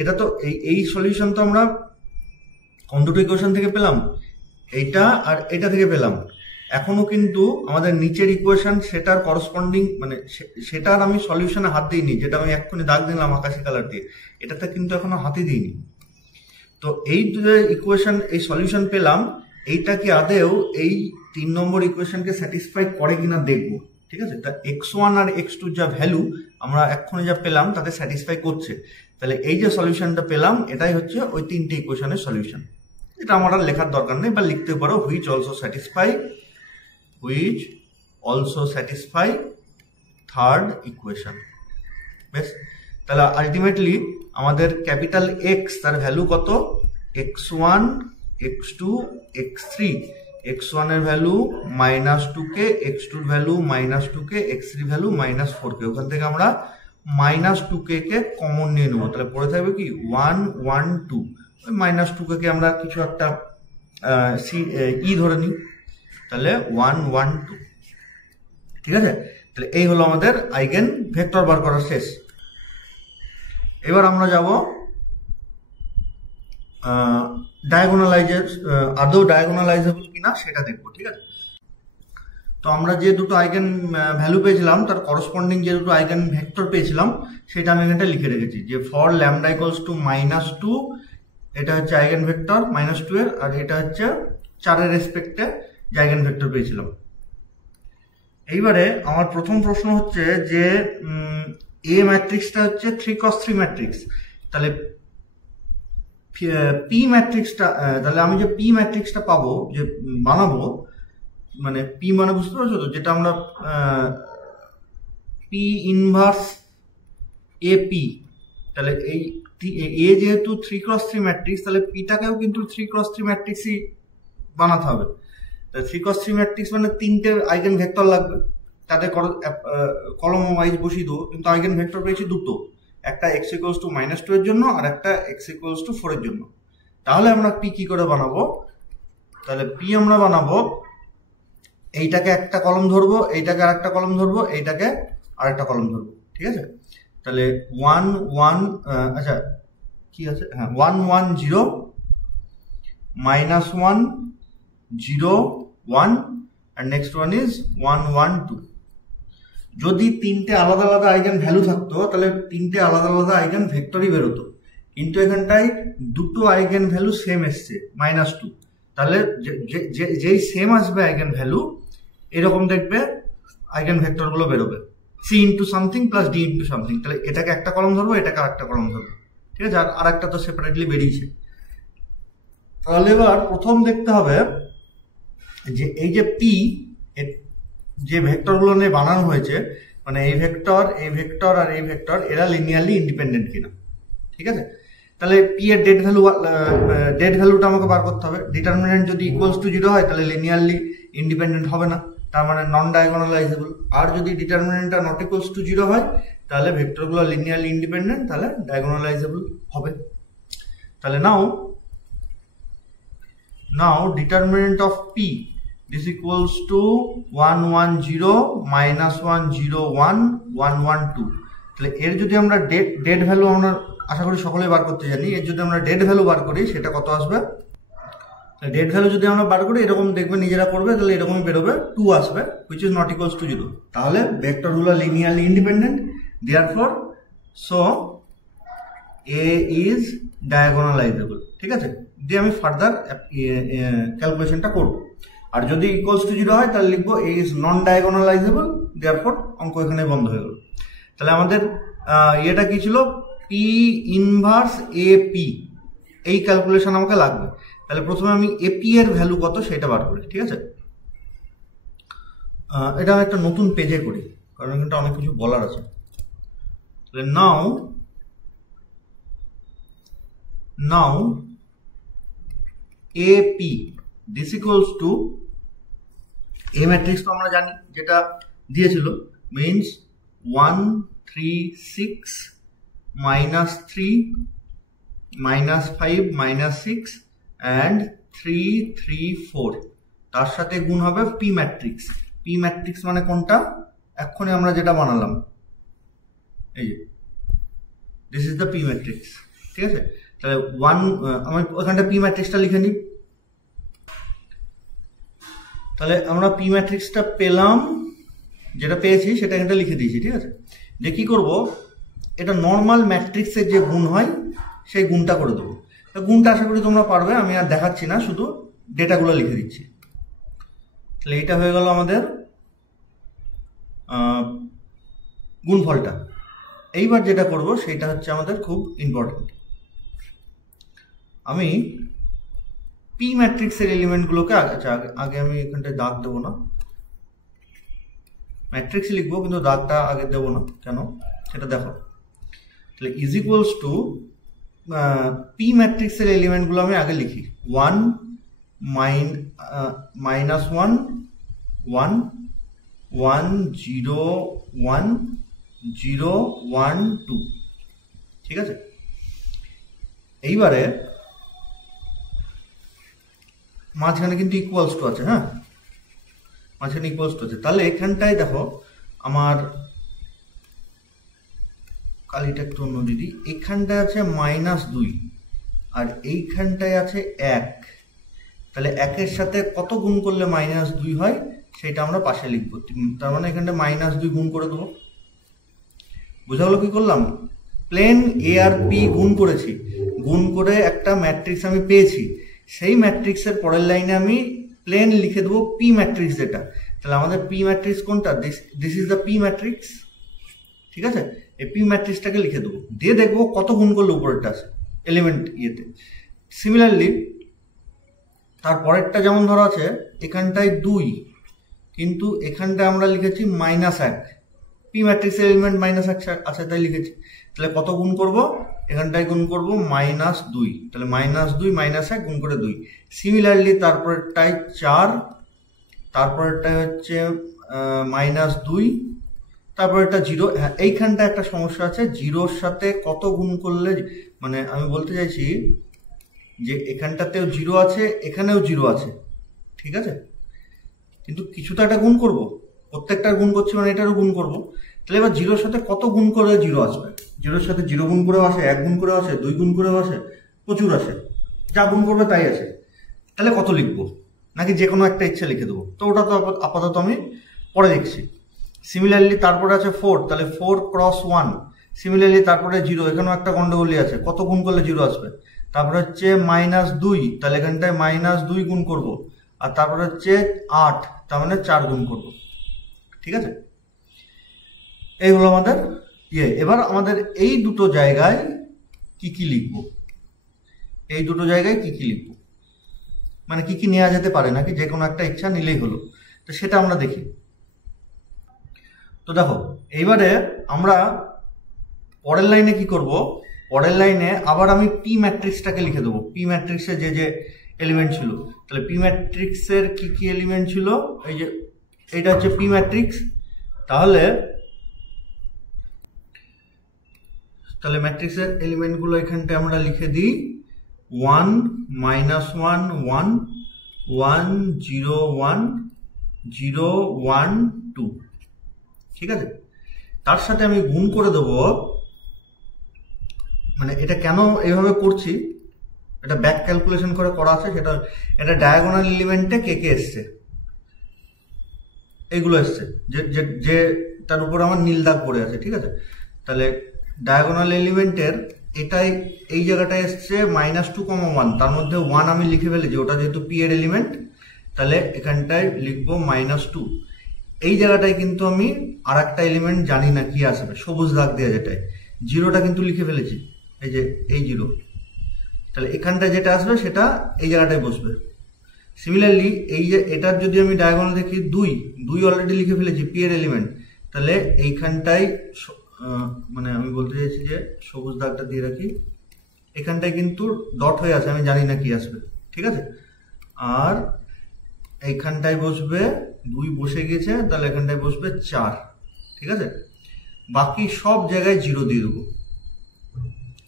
এটা তো এই সলিউশন তো আমরা কোন দুটো ইকুয়েশন থেকে পেলাম, এইটা আর এটা থেকে পেলাম। এখনো কিন্তু আমাদের নিচের ইকুয়েশন সেটার করসপন্ডিং মানে সেটার আমি সলিউশনে হাত দিইনি, যেটা আমি এক্ষুনি দাগ দিলাম আকাশি কালার দিয়ে, এটাতে কিন্তু এখনো হাতই দিইনি। তো এই যে ইকুয়েশন, এই সলিউশন পেলাম, এইটা কি আদেও এই 3 নম্বর ইকুয়েশনকে স্যাটিসফাই করে কিনা দেখবো। ঠিক আছে, তা x1 আর x2 যা ভ্যালু আমরা এক্ষুনি যা পেলাম তাতে স্যাটিসফাই করছে। তাহলে এই যে সলিউশনটা পেলাম এটাই হচ্ছে ওই 3টে ইকুয়েশনের সলিউশন। এটা আমার আর লেখার দরকার নেই, বা লিখতে পারো which also satisfy third equation. বেশ, তাহলে আলটিমেটলি আমাদের ক্যাপিটাল এক্স তার ভ্যালু কত, x1 x2 x3, x1 এর ভ্যালু -2k, x2 এর value -2k, x3 value -4k। ওখান থেকে আমরা -2k কে কমন নিয়ে নেবো, তাহলে পড়ে থাকবে কি 1 1 2। ওই -2k কে আমরা কিছু একটা ই ধরে নিই, তাহলে 1 1 2। ঠিক আছে, তাহলে এই হলো আমাদের আইগেন ভেক্টর বার করা শেষ। এবার আমরা যাব আদৌ ডায়াগোনালাইজেবল কিনা সেটা দেখবো। ঠিক আছে, তো আমরা যে দুটো আইগেন ভ্যালু পেয়েছিলাম তার করসপন্ডিং যে দুটো আইগেন ভেক্টর পেয়েছিলাম সেটা আমি এখানটা লিখে রেখেছি, যে ফর ল্যামডা ইকুয়ালস টু -2 এটা হচ্ছে আইগেন ভেক্টর -2 এর, আর এটা হচ্ছে 4 এর রেসপেক্টে যে আইগেন ভেক্টর পেয়েছিলাম। এইবারে আমার প্রথম প্রশ্ন হচ্ছে যে এ ম্যাট্রিক্সটা হচ্ছে 3×3 ম্যাট্রিক্স, তাহলে পি ম্যাট্রিক্সটা, তাহলে আমি যে পি ম্যাট্রিক্সটা পাবো, যে বানাবো, মানে পি মানে বুঝতে পারছো তো, যেটা আমরা পি ইনভার্স এ পি, তাহলে এই এ যেহেতু 3×3 ম্যাট্রিক্স, তাহলে পিটাকেও কিন্তু 3×3 ম্যাট্রিক্সই বানাতে হবে। 3×3 ম্যাট্রিক্স মানে 3টে আইগেন ভেক্টর লাগবে, তাদের কলম ওয়াইজ বসিয়ে দেবো, কিন্তু আইগেন ভেক্টর পেয়েছি দুটো, একটা x ইকুয়ালস টু -2 এর জন্য আর একটা x ইকুয়ালস টু 4 এর জন্য। তাহলে আমরা পি কি করে বানাবো, তাহলে পি আমরা বানাবো, এইটাকে একটা কলম ধরবো, এইটাকে আরেকটা কলম ধরবো, এইটাকে আরেকটা কলম ধরবো। ঠিক আছে, তাহলে 1 1, আচ্ছা কি আছে, হ্যাঁ 1 1 0 -1 0 1 and next one is 1 1 2। যদি 3টে আলাদা আলাদা আইগেন ভ্যালু থাকতো তাহলে 3টে আলাদা আলাদা আইগেন ভেক্টরই বেরোতো, কিন্তু এখানটায় দুটো আইগেন ভ্যালু সেম এসছে -2, তাহলে যেই সেম আসবে আইগেন ভ্যালু এরকম দেখবে আইগেন ভেক্টর গুলো বেরোবে, c into something plus d into something. তাহলে এটাকে একটা কলম ধরবো, এটাকে আরেকটা কলম ধরবো। ঠিক আছে, আর একটা তো সেপারেটলি বেরিয়েছে। তাহলে এবার প্রথম দেখতে হবে যে এই যে পি, যে ভেক্টরগুলো নিয়ে বানানো হয়েছে, মানে এই ভেক্টর আর এই ভেক্টর, এরা লিনিয়ারলি ইন্ডিপেন্ডেন্ট কিনা। ঠিক আছে, তাহলে পি এর ডেট ভ্যালুটা আমাকে বার করতে হবে। ডিটারমিনেন্ট যদি ইকুয়ালস টু 0 হয় তাহলে লিনিয়ারলি ইন্ডিপেন্ডেন্ট হবে না, তার মানে নন ডায়াগোনালাইজেবল। আর যদি ডিটারমিনেন্টটা নট ইকুয়ালস টু 0 হয় তাহলে ভেক্টরগুলো লিনিয়ারলি ইন্ডিপেন্ডেন্ট, তাহলে ডায়াগোনালাইজেবল হবে। তাহলে now determinant of P this equals to 1 1 0 minus 1 0 1 1 1 2। তাহলে এর যদি আমরা ডেট ভ্যালু, আমরা আশা করি সকলেই বার করতে জানি, এর যদি আমরা ডেট ভ্যালু বার করি সেটা কত আসবে? ডেট ভ্যালু যদি আমরা বার করি এরকম দেখবে, নিজেরা করবে, তাহলে এরকমই বেরোবে, 2 আসবে, which is not equals to 0। তাহলে ভেক্টরগুলো linearly independent, therefore so A is diagonalizable। ঠিক আছে, দিয়ে আমি ফার্দার ক্যালকুলেশনটা করব। আর যদি ইকুয়ালস টু 0 হয় তাহলে লিখবো A is non diagonalizable, therefore অঙ্ক এখানে বন্ধ হয়ে গেল। তাহলে আমাদের এটা কি ছিল? P ইনভার্স AP, এই ক্যালকুলেশন আমাকে লাগবে। তাহলে প্রথমে আমি AP এর ভ্যালু কত সেটা বার করি। ঠিক আছে, এটা আমি একটা নতুন পেজে করি, কারণ কিন্তু অনেক কিছু বলার আছে। তাহলে নাও AP this equals to A matrix তো আমরা জানি, যেটা দিয়েছিল, means 1 3 6 minus 3 minus 5 minus 6 and 3 3 4, তার সাথে গুণ হবে P ম্যাট্রিক্স। P ম্যাট্রিক্স মানে কোনটা? এক্ষুনি আমরা যেটা বানালাম, এই যে this is the P matrix. ঠিক আছে, তাহলে আমি ওখানটা P ম্যাট্রিক্সটা লিখে নিই। তাহলে আমরা P ম্যাট্রিক্সটা পেলাম, যেটা পেয়েছি সেটা এখানে লিখে দিয়েছি। ঠিক আছে, যে কি করব, এটা নর্মাল ম্যাট্রিক্সের যে গুণ হয় সেই গুণটা করে দেবো। তো গুণটা আশা করি তোমরা পারবে, আমি আর দেখাচ্ছি না, শুধু ডেটাগুলো লিখে দিচ্ছি। তাহলে এটা হয়ে গেল আমাদের গুণফলটা। এইবার যেটা করব সেটা হচ্ছে আমাদের খুব ইম্পর্টেন্ট। আমি পি ম্যাট্রিক্সের এলিমেন্টগুলোকে আগে আমি এখানটায় দাগ দেবো না, ম্যাট্রিক্স লিখবো কিন্তু দাগটা আগে দেবো না, কেন সেটা দেখো। তাহলে ইজ ইকুয়ালস টু পি ম্যাট্রিক্সের এলিমেন্টগুলো আমি আগে লিখি, 1 minus 1 1 1 0 1 0 1 2। ঠিক আছে, এইবারে মাঝখানে কিন্তু ইকুয়ালস টু আছে, হ্যাঁ মাঝখানে ইকুয়ালস টু আছে। তাহলে এখানটায় দেখো আমার কালিটা একটু অন্য দিদি, এখানটায় আছে -2 আর এইখানটায় আছে 1। তাহলে 1-এর সাথে কত গুণ করলে -2 হয় সেটা আমরা পাশে লিখবো। তার মানে এখানটা -2 গুণ করে দেবো। বোঝা হলো কি করলাম? প্লেন এ আর পি গুণ করেছি, গুণ করে একটা ম্যাট্রিক্স আমি পেয়েছি, সেই ম্যাট্রিক্সের পরের লাইনে আমি প্লেন লিখে দেবো পি ম্যাট্রিক্স যেটা। তাহলে আমাদের পি ম্যাট্রিক্স কোনটা? This is the P matrix. ঠিক আছে, এই পি ম্যাট্রিক্সটাকে লিখে দেবো, দিয়ে দেখবো কত গুণ করলে উপরেরটা আছে এলিমেন্ট ইয়েতে। সিমিলারলি তারপরেরটা যেমন ধরো আছে এখানটায় 2, কিন্তু এখানটায় আমরা লিখেছি -1, পি ম্যাট্রিক্সের এলিমেন্ট -1 আছে তাই লিখেছি। তাহলে কত গুণ করব? এখানটায় গুণ করব -2, তাহলে -2 -1 গুণ করে 2। সিমিলারলি তারপরেরটায় 4, তারপরেরটায় হচ্ছে -2, তারপরেরটা 0। হ্যাঁ, এইখানটা একটা সমস্যা আছে, 0-র সাথে কত গুণ করলে, মানে আমি বলতে চাইছি যে এখানটাতেও 0 আছে, এখানেও 0 আছে, ঠিক আছে, কিন্তু কিছুটা একটা গুণ করব, প্রত্যেকটার গুণ করছি মানে এটারও গুণ করব। তাহলে এবার 0-র সাথে কত গুণ করে 0 আসবে? 0-র সাথে 0 গুণ করেও আসে, 1 গুণ করেও আসে, 2 গুণ করেও আসে, প্রচুর আসে, যা গুণ করবে তাই আসে। তাহলে কত লিখবো? নাকি যে কোনো একটা ইচ্ছা লিখে দেবো? তো ওটা তো আপাতত আমি পরে দেখছি। সিমিলারলি তারপরে আছে 4, তাহলে 4 × 1। সিমিলারলি তারপরে 0, এখানেও একটা গন্ডগোলি আছে, কত গুণ করলে 0 আসবে? তারপরে হচ্ছে -2, তাহলে এখানটায় -2 গুণ করব, আর তারপরে হচ্ছে 8, তার মানে 4 গুণ করব। ঠিক আছে, এই হলো আমাদের এবার আমাদের এই দুটো জায়গায় কি কি লিখবো, এই দুটো জায়গায় কি কি লিখবো, মানে কি কি নেওয়া যেতে পারে, নাকি যে কোনো একটা ইচ্ছা নিলেই হলো, তো সেটা আমরা দেখি। তো দেখো এইবারে আমরা পরের লাইনে কি করব, পরের লাইনে আবার আমি পি ম্যাট্রিক্সটাকে লিখে দেবো। পি ম্যাট্রিক্সের যে যে এলিমেন্ট ছিল, তাহলে পি ম্যাট্রিক্সের কি কি এলিমেন্ট ছিল, এই যে এটা হচ্ছে পি ম্যাট্রিক্স। তাহলে ম্যাট্রিক্সের এলিমেন্টগুলো এখানটা আমরা লিখে দিই 1 -1 1 1 0 1 0 1 2, ঠিক আছে। তার সাথে আমি গুণ করে দেবো, মানে এটা কেন এইভাবে করছি, এটা ব্যাক ক্যালকুলেশন করে করা আছে, সেটা এটা ডায়াগোনাল এলিমেন্টে কে কে এসছে, এইগুলো এসছে যে তার উপর আমার নীল দাগ পড়ে আছে, ঠিক আছে। তাহলে ডায়াগোনাল এলিমেন্টের এটাই এই জায়গাটায় এসছে -2, 1, তার মধ্যে 1 আমি লিখে ফেলেছি, ওটা যেহেতু পি এর এলিমেন্ট, তাহলে এখানটায় লিখবো -2। এই জায়গাটায় কিন্তু আমি আর একটা এলিমেন্ট জানি না কি আসবে, সবুজ দাগ দেওয়া যেটায়, জিরোটা কিন্তু লিখে ফেলেছি, এই যে এই 0, তাহলে এখানটায় যেটা আসবে সেটা এই জায়গাটায় বসবে। সিমিলারলি এই যে এটার যদি আমি ডায়াগোনাল দেখি 2 অলরেডি লিখে ফেলেছি পি এর এলিমেন্ট, তাহলে এইখানটায় মানে আমি বলতে চাইছি যে সবুজ দাগটা দিয়ে রাখি, এখানটায় কিন্তু ডট হয়ে আছে, আমি জানি না কি আসবে, ঠিক আছে। আর এইখানটায় বসবে 2 বসে গেছে, তাহলে এখানটায় বসবে 4, ঠিক আছে। বাকি সব জায়গায় 0 দিয়ে দেবো,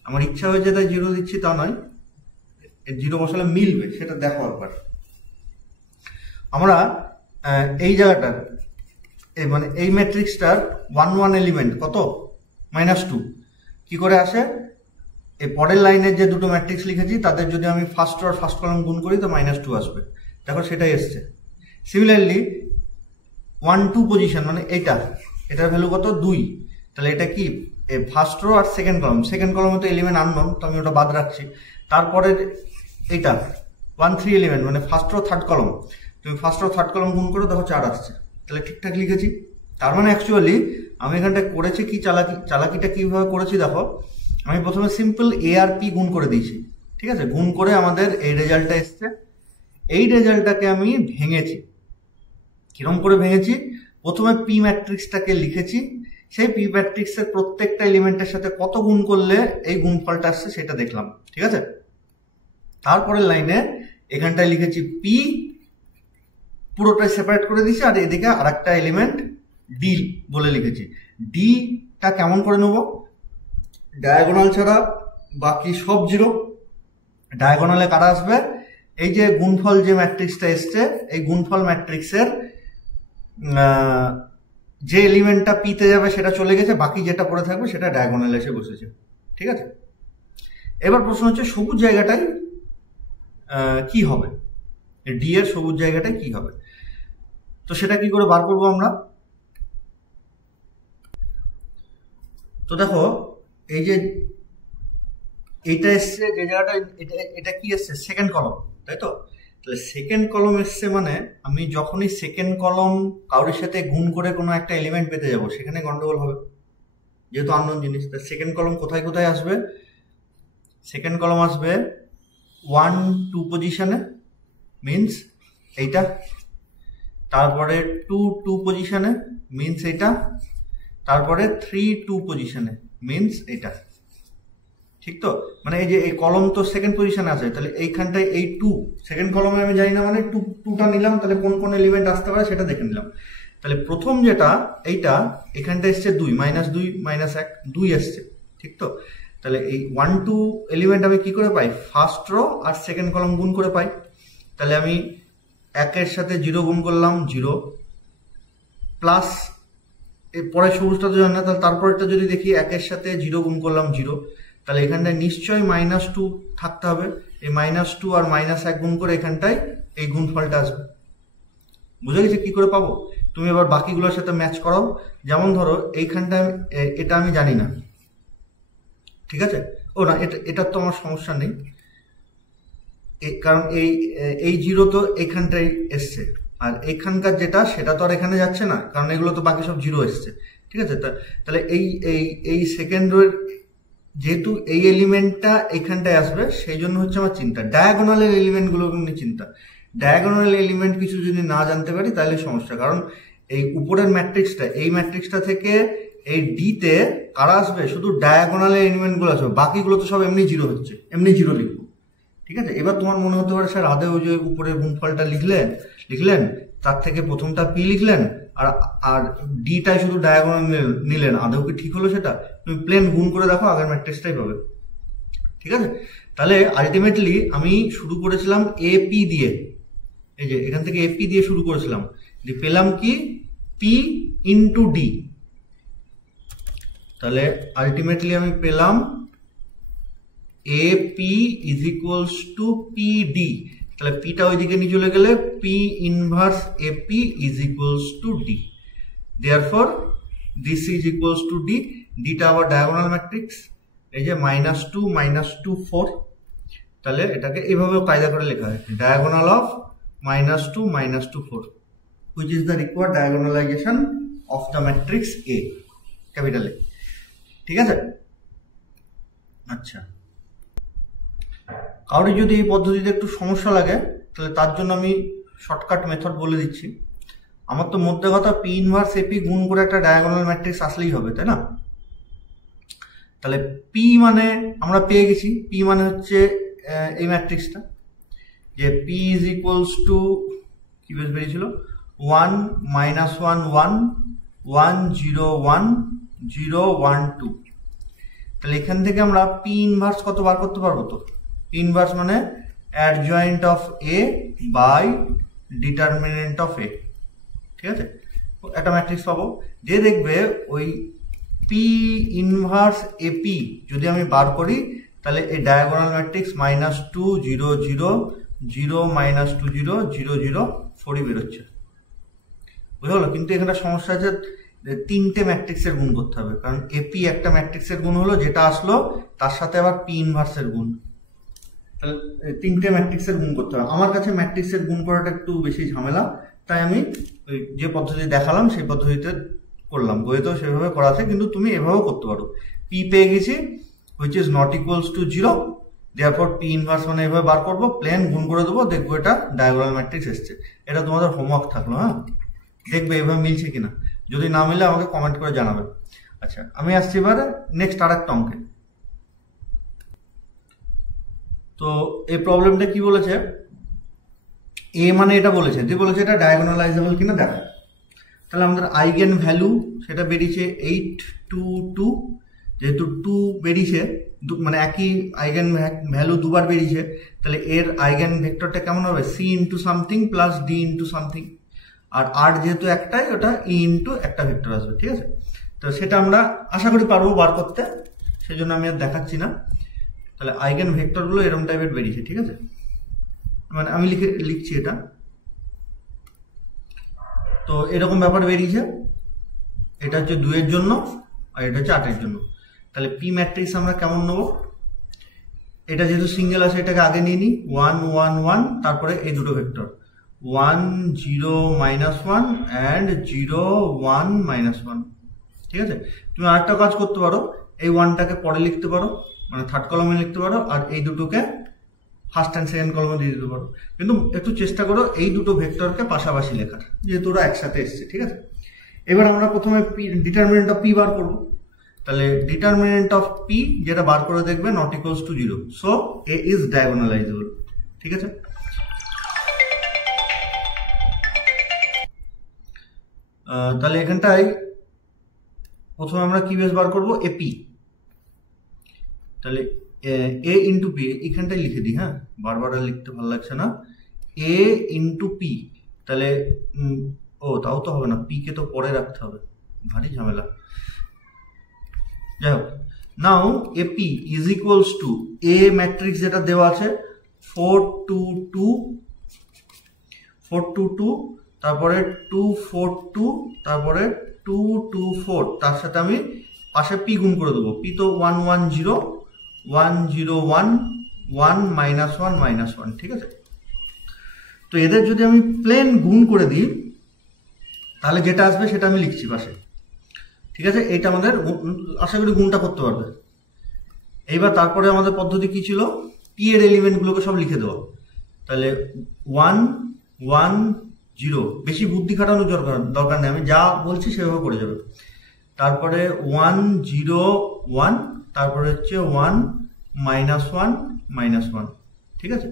আমার ইচ্ছা হয়েছে তাই 0 দিচ্ছি তা নয়, 0 বসালে মিলবে সেটা দেখো একবার। আমরা এই জায়গাটার মানে এই ম্যাট্রিক্সটার 1 1 এলিমেন্ট কত, -2 কি করে আসে, এই পরের লাইনের যে দুটো ম্যাট্রিক্স লিখেছি তাদের যদি আমি ফার্স্ট রো আর ফার্স্ট কলাম গুণ করি তো -2 আসবে, দেখো সেটাই এসছে। সিমিলারলি 1 2 পজিশন মানে এটার ভ্যালু কত 2, তাহলে এটা কি ফার্স্ট রো আর সেকেন্ড কলামে তো এলিমেন্ট আননোন, তো আমি ওটা বাদ রাখছি। তারপরে এটা 1 3 এলিমেন্ট মানে ফার্স্ট রো থার্ড কলম, তুমি ফার্স্ট রো থার্ড কলম গুণ করে দেখো 4 আসছে, তাহলে ঠিকঠাক লিখেছি। তার মানে অ্যাকচুয়ালি আমি এখানটায় করেছি কি চালাকিটা কিভাবে করেছি দেখো, আমি প্রথমে সিম্পল এ আর পি গুণ করে দিয়েছি, ঠিক আছে। গুণ করে আমাদের এই রেজাল্টটা এসছে, এই রেজাল্টটাকে আমি ভেঙেছি। কিরকম করে ভেঙেছি, প্রথমে পি ম্যাট্রিক্সটাকে লিখেছি, সেই পি ম্যাট্রিক্সের প্রত্যেকটা এলিমেন্টের সাথে কত গুণ করলে এই গুণফলটা আসছে সেটা দেখলাম, ঠিক আছে। তারপরের লাইনে এখানটায় লিখেছি পি, পুরোটাই সেপারেট করে দিয়েছি, আর এদিকে আর একটা এলিমেন্ট ডি বলে লিখেছি। ডিটা কেমন করে নেব, ডায়াগোনাল ছাড়া বাকি সব 0, ডায়াগোনালে কারা আসবে, এই যে গুণফল যে ম্যাট্রিক্সটা এসছে, এই গুণফল ম্যাট্রিক্সের যে এলিমেন্টটা পিতে যাবে সেটা চলে গেছে, বাকি যেটা পড়ে থাকবে সেটা ডায়াগোনালে এসে বসেছে, ঠিক আছে। এবার প্রশ্ন হচ্ছে সবুজ জায়গাটায় কি হবে, ডি এর সবুজ জায়গাটায় কি হবে, তো সেটা কি করে বার করবো আমরা। তো দেখো এই যে এইটা এসছে যে জায়গাটা, এটা কি এসছে সেকেন্ড কলম, তাই তো। তাহলে সেকেন্ড কলম এসছে মানে আমি যখনই সেকেন্ড কলম কারোর সাথে গুণ করে কোনো একটা এলিমেন্ট পেতে যাব সেখানে গন্ডগোল হবে, যেহেতু আননোন জিনিস। তাই সেকেন্ড কলম কোথায় কোথায় আসবে, সেকেন্ড কলম আসবে 1 2 পজিশনে মিনস এইটা, তারপরে 2 2 পজিশনে মিনস এইটা, তারপরে 3 2 পজিশনে মিনস এইটা, ঠিক তো। মানে এই যে এই কলম তো সেকেন্ড পজিশনে আছে, তাহলে এইখানটায় এই 2 সেকেন্ড কলমে আমি জানি না, মানে 2টা নিলাম, তাহলে কোন কোন এলিমেন্ট আসতে পারে সেটা দেখে নিলাম। তাহলে প্রথম যেটা এইটা এখানটা এসছে 2 -2 -1 2 এসছে, ঠিক তো। তাহলে এই 1 2 এলিমেন্ট আমি কি করে পাই, ফার্স্ট রো আর সেকেন্ড কলম গুণ করে পাই। তাহলে আমি 1 এর সাথে 0 গুণ করলাম 0, প্লাস এর পরে সবুজটা তো জানি না, তাহলে তারপরেরটা যদি দেখি 1 এর সাথে 0 গুণ করলাম 0, তাহলে এখানটায় নিশ্চয়ই -2 থাকতে হবে, এই -2 আর -1 গুণ করে এখানটায় এই গুণফলটা আসবে। বুঝে গেছে কি করে পাবো, তুমি এবার বাকিগুলোর সাথে ম্যাচ করাও। যেমন ধরো এইখানটায় এটা আমি জানি না, ঠিক আছে, ও না এটা তো আমার সমস্যা নেই, কারণ এই 0 তো এখানটাই এসছে, আর এখানকার যেটা সেটা তো আর এখানে যাচ্ছে না, কারণ এগুলো তো বাকি সব 0 এসছে, ঠিক আছে। তাহলে এই সেকেন্ড রোর যেহেতু এই এলিমেন্টটা এখানটায় আসবে, সেই জন্য হচ্ছে আমার চিন্তা। ডায়াগোনালের এলিমেন্টগুলো নিয়ে চিন্তা, ডায়াগোনাল এলিমেন্ট কিছু যদি না জানতে পারি তাহলে সমস্যা, কারণ এই উপরের ম্যাট্রিক্সটা, এই ম্যাট্রিক্সটা থেকে এই ডি তে কারা আসবে, শুধু ডায়াগোনাল এলিমেন্ট গুলো আসবে, বাকিগুলো তো সব এমনি জিরো হচ্ছে, এমনি জিরো লিখবো। ঠিক আছে, এবার তোমার মনে হতে পারে স্যার আদৌ ওই যে উপরের গুণফলটা লিখলেন তার থেকে প্রথমটা পি লিখলেন আর আর ডিটাই শুধু ডায়াগোনাল নিলেন, আদৌ কি ঠিক হলো সেটা? তুমি প্লেন গুণ করে দেখো, আগের ম্যাট্রিক্সটাই পাবে। ঠিক আছে, তাহলে আলটিমেটলি আমি শুরু করেছিলাম এপি দিয়ে, এই যে এখান থেকে এপি দিয়ে শুরু করেছিলাম, পেলাম কি পি ইন্টু ডি। তাহলে আলটিমেটলি আমি পেলাম A P is equals to P D. তাহলে পিটা ওইদিকে নিয়ে চলে গেলে P inverse AP is equals to D. Therefore this is equals to D. ডিটা আবার ডায়াগোনাল ম্যাট্রিক্স, এই যে -2 -2 4। তাহলে এটাকে এইভাবে কায়দা করে লেখা হয়, diagonal of -2 -2 4, which is the required diagonalization of the matrix A, capital A। ঠিক আছে, আচ্ছা, কারোর যদি এই পদ্ধতিতে একটু সমস্যা লাগে তাহলে তার জন্য আমি শর্টকাট মেথড বলে দিচ্ছি। আমার তো মধ্যে কথা পি ইনভার্স এপি গুণ করে একটা ডায়াগোনাল ম্যাট্রিক্স আসলেই হবে, তাই না? তাহলে পি মানে আমরা পেয়ে গেছি, পি মানে হচ্ছে এই ম্যাট্রিক্সটা, যে পি ইজ ইকুয়ালস টু কি বেশ বেরিয়েছিল 1 -1 1 1 0 1 0 1 2। তাহলে এখান থেকে আমরা পি ইনভার্স কত বার করতে পারবো? তো পি ইনভার্স মানে adjoint of A by determinant of A. ঠিক আছে, একটা ম্যাট্রিক্স পাবো, যে দেখবে ওই পি ইনভার্স এপি যদি আমি বার করি তাহলে এই ডায়াগোনাল ম্যাট্রিক্স -2 0 0 0 -2 0 0 0 4ই বেরোচ্ছে, বুঝা হলো? কিন্তু এখানে সমস্যা আছে, তিনটে ম্যাট্রিক্সের গুণ করতে হবে, কারণ এপি একটা ম্যাট্রিক্সের গুণ হলো যেটা আসলো, তার সাথে আবার পি ইনভার্সের গুণ, তাহলে তিনটে ম্যাট্রিক্সের গুণ করতে হবে। আমার কাছে ম্যাট্রিক্সের গুণ করাটা একটু বেশি ঝামেলা, তাই আমি ওই যে পদ্ধতি দেখালাম সেই পদ্ধতিতে করলাম, বইতেও সেভাবে করা আছে, কিন্তু তুমি এভাবেও করতে পারো। পি পেয়ে গেছি which is not equals to 0, therefore P inverse মানে এভাবে বার করবো, প্লেন গুণ করে দেবো, দেখবো এটা ডায়াগোনাল ম্যাট্রিক্স এসছে। এটা তোমাদের হোমওয়ার্ক থাকলো, হ্যাঁ, দেখবে এভাবে মিলছে কিনা, যদি না মিলে আমাকে কমেন্ট করে জানাবে। আচ্ছা, আমি আসছি এবার নেক্সট আর একটা অঙ্কে। তো এই প্রবলেমটা কি বলেছে, এ মানে এটা বলেছে, যে বলেছে এটা ডায়াগোনালাইজেবল কিনা দেখা। তাহলে আমাদের আইগেন ভ্যালু সেটা বেরিয়েছে 8 2 2, যেহেতু 2 বেরিয়েছে, মানে একই আইগেন ভ্যালু দুবার বেরিয়েছে, তাহলে এর আইগেন ভেক্টরটা কেমন হবে, C into something plus D into something, আর আর যেহেতু একটাই, ওটা ই ইন্টু একটা ভেক্টর আসবে। ঠিক আছে, তো সেটা আমরা আশা করি পারবো বার করতে, সেজন্য আমি আর দেখাচ্ছি না। তাহলে আইগেন ভেক্টরগুলো এরকম টাইপের বেরিয়েছে। ঠিক আছে, মানে আমি লিখছি এটা, তো এরকম ব্যাপার বেরিয়েছে, এটা হচ্ছে 2 এর জন্য আর এটা হচ্ছে 8 এর জন্য। তাহলে পি ম্যাট্রিক্স আমরা কেমন নেবো, এটা যেহেতু সিঙ্গেল আছে এটাকে আগে নিয়ে নিই, 1 1 1, তারপরে এই দুটো ভেক্টর 1 0 -1 অ্যান্ড 0 1 -1। ঠিক আছে, তুমি আরেকটা কাজ করতে পারো, এই 1টাকে পরে লিখতে পারো, মানে থার্ড কলমে লিখতে পারো, আর এই দুটোকে ফার্স্ট অ্যান্ড সেকেন্ড কলমে দিয়ে দিতে পারো, কিন্তু একটু চেষ্টা করো এই দুটো ভেক্টরকে পাশাপাশি লেখার, যেহেতু ওরা একসাথে এসছে। ঠিক আছে, এবার আমরা প্রথমে ডিটারমিনেন্ট অফ পি বার করবো। তাহলে ডিটারমিনেন্ট অফ পি যেটা বার করে দেখবে not equals to 0, so A is diagonalizable. ঠিক আছে, তাহলে এখানটায় প্রথমে আমরা কি বেস বার করবো, এপি। তাহলে এ ইন্টু পি এখানটায় লিখে দিই, হ্যাঁ, বারবার লিখতে ভালো লাগছে না, এ ইন্টু পি। তাহলে ও তাও তো হবে না, পি কে তো পরে রাখতে হবে, ভারী ঝামেলা। যাই হোক, now A P is equals to A matrix যেটা দেওয়া আছে 4 2 2 4 2 2, তারপরে 2 4 2, তারপরে 2 2 4, তার সাথে আমি পাশে পি গুণ করে দেবো। পি তো 1 1 0 1 0 1 1 -1 -1। ঠিক আছে, তো এদের যদি আমি প্লেন গুণ করে দিই তাহলে যেটা আসবে সেটা আমি লিখছি পাশে। ঠিক আছে, এইটা আমাদের আশা করি গুণটা করতে পারবে। এইবার তারপরে আমাদের পদ্ধতি কি ছিল, পি এর এলিমেন্টগুলোকে সব লিখে দেওয়া। তাহলে 1 1 0, বেশি বুদ্ধি খাটানোর দরকার নেই, আমি যা বলছি সেভাবে করে যাবে। তারপরে 1 0 1, তারপরে হচ্ছে 1 -1 -1, ঠিক আছে।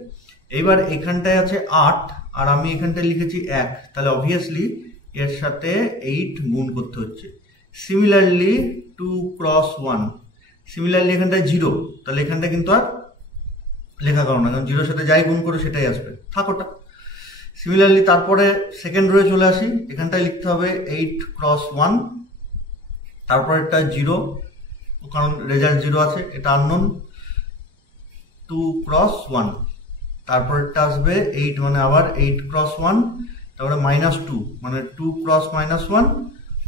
এইবার এখানটায় আছে 8 আর আমি এখানটায় লিখেছি 1, তাহলে অবভিয়াসলি এর সাথে 8 গুণ করতে হচ্ছে। সিমিলারলি 2 × 1, সিমিলারলি এখানটায় 0, তাহলে এখানটা কিন্তু আর লেখা করো না, কারণ 0-র সাথে যাই গুণ করো সেটাই আসবে, থাক ওটা। সিমিলারলি তারপরে সেকেন্ড রোয়ে চলে আসি, এখানটায় লিখতে হবে 8 × 1, তারপর এটা 0, কারণ রেজাল্ট 0 আছে, এটা আননোন। 2 × 1, তারপর এটা আসবে 8, মানে আবার 8 × 1, তারপরে -2, মানে 2 × -1,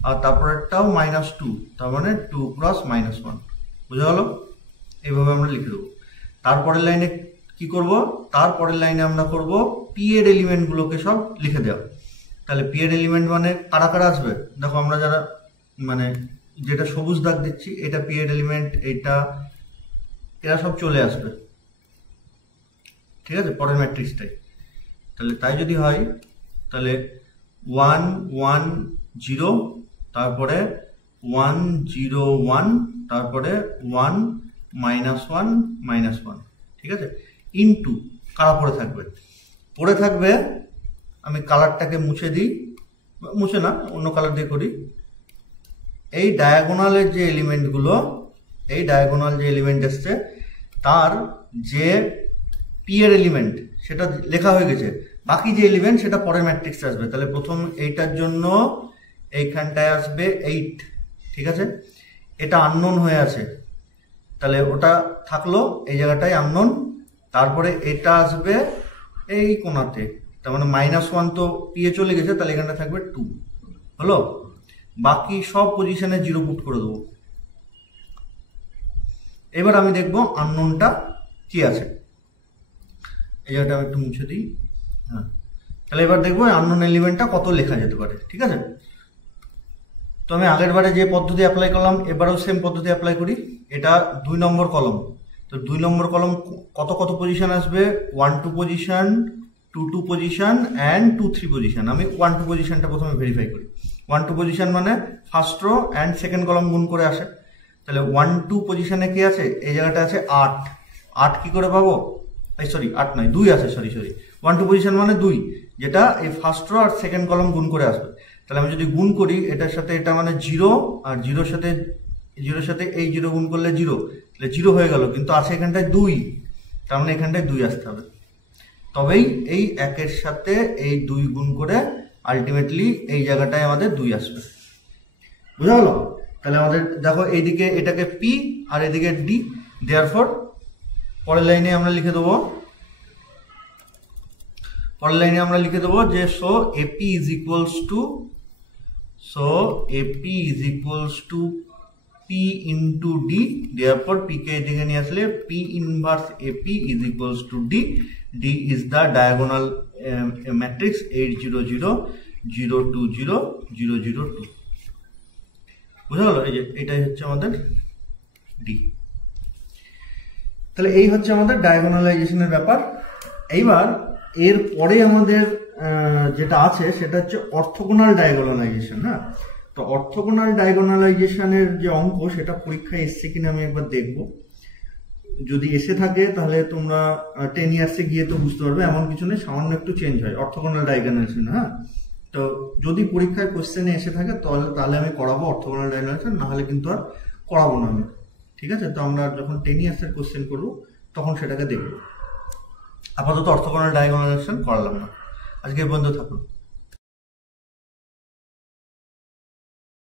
আর তারপরেরটাও -2, তার মানে 2 × -1, বুঝা গেল? এইভাবে আমরা লিখে দেবো। তারপরের লাইনে কি করব? তারপরের লাইনে আমরা করব পি এর এলিমেন্টগুলোকে সব লিখে দেওয়া। তাহলে পি এর এলিমেন্ট মানে কারা কারা আসবে দেখো, আমরা যারা মানে যেটা সবুজ দাগ দিচ্ছি এটা পি এর এলিমেন্ট, এটা এরা সব চলে আসবে, ঠিক আছে, পরের ম্যাট্রিক্সটাই। তাহলে তাই যদি হয় তাহলে 1 1 0, তারপরে 1 0 1, তারপরে 1 -1 -1, ঠিক আছে, ইনটু কারা পড়ে থাকবে? পড়ে থাকবে, আমি কালারটাকে মুছে দিই, মুছে না অন্য কালার দিয়ে করি। এই ডায়াগোনালের যে এলিমেন্টগুলো, এই ডায়াগোনাল যে এলিমেন্ট আসছে তার যে পি এর এলিমেন্ট সেটা লেখা হয়ে গেছে, বাকি যে এলিমেন্ট সেটা পরের ম্যাট্রিক্সে আসবে। তাহলে প্রথম এইটার জন্য এইখানটায় আসবে 8, ঠিক আছে, এটা আননোন হয়ে আছে, তাহলে ওটা থাকলো এই জায়গাটায় আননোন। তারপরে এটা আসবে এই কোণাতে, তার মানে -1 তো পি এ চলে গেছে, তাহলে এখানটা থাকবে 2, হলো। বাকি সব পজিশনে 0 পুট করে দেবো। এবার আমি দেখবো আননোনটা কি আছে, এই জায়গাটা আমি একটু মুছে দিই। হ্যাঁ, তাহলে এবার দেখবো আননোন এলিমেন্টটা কত লেখা যেতে পারে, ঠিক আছে। তো আমি আগের বারে যে পদ্ধতি অ্যাপ্লাই করলাম এবারেও সেম পদ্ধতি অ্যাপ্লাই করি। এটা 2 নম্বর কলম, তো 2 নম্বর কলম কত কত পজিশন আসবে? 1 2 পজিশন, 2 2 পজিশন অ্যান্ড 2 3 পজিশন। আমি 1 2 পজিশনটা প্রথমে ভেরিফাই করি। 1 2 পজিশন মানে ফার্স্ট রো অ্যান্ড সেকেন্ড কলম গুণ করে আসে। তাহলে 1 2 পজিশনে কি আছে? এই জায়গাটা আছে 8। 8 কি করে পাবো? এই সরি 8 নয় 2 আছে, সরি 1 2 পজিশন মানে 2, যেটা এই ফার্স্ট রো আর সেকেন্ড কলম গুণ করে আসবে। তাহলে আমি যদি গুণ করি এটার সাথে এটা মানে 0, আর 0-র সাথে এই 0 গুণ করলে 0, তাহলে 0 হয়ে গেল, কিন্তু আছে এখানটায় 2, তার মানে এখানটায় 2 আসতে হবে, তবেই এই 1-এর সাথে এই 2 গুণ করে আলটিমেটলি এই জায়গাটায় আমাদের 2 আসবে। বুঝা গেল? তাহলে আমাদের দেখো এইদিকে এটাকে পি আর এদিকে ডি, দেয়ারফর পরের লাইনে আমরা লিখে দেবো যে so AP is equals to P into D, therefore P কে এদিকে নিয়ে আসলে P inverse AP is equals to D. D is the diagonal matrix 8 0 0 0 2 0 0 0 2। বুঝা গেল? এই যে এটাই হচ্ছে আমাদের ডি। তাহলে এই হচ্ছে আমাদের ডায়াগোনালাইজেশনের ব্যাপার। এইবার এর পরে আমাদের যেটা আছে সেটা হচ্ছে অর্থোগোনাল ডায়াগোনালাইজেশন। হ্যাঁ, তো অর্থোগোনাল ডায়াগোনালাইজেশনের যে অঙ্ক সেটা পরীক্ষায় এসছে কিনা আমি একবার দেখব। যদি এসে থাকে তাহলে তোমরা 10 ইয়ার্সে গিয়ে তো বুঝতে পারবে, এমন কিছু নেই, সামান্য একটু চেঞ্জ হয় অর্থোগোনাল ডায়াগোনালাইজেশন। হ্যাঁ, তো যদি পরীক্ষায় কোশ্চেনে এসে থাকে তাহলে আমি করাবো অর্থোগোনাল ডায়াগোনালাইজেশন, না হলে কিন্তু আর করাবো না আমি, ঠিক আছে। তো আমরা যখন 10 ইয়ার্সের কোশ্চেন করবো তখন সেটাকে দেখবো। আপাতত অর্থোগোনাল ডায়াগোনালাইজেশন করালাম না। আজকে এই পর্যন্ত থাকুন।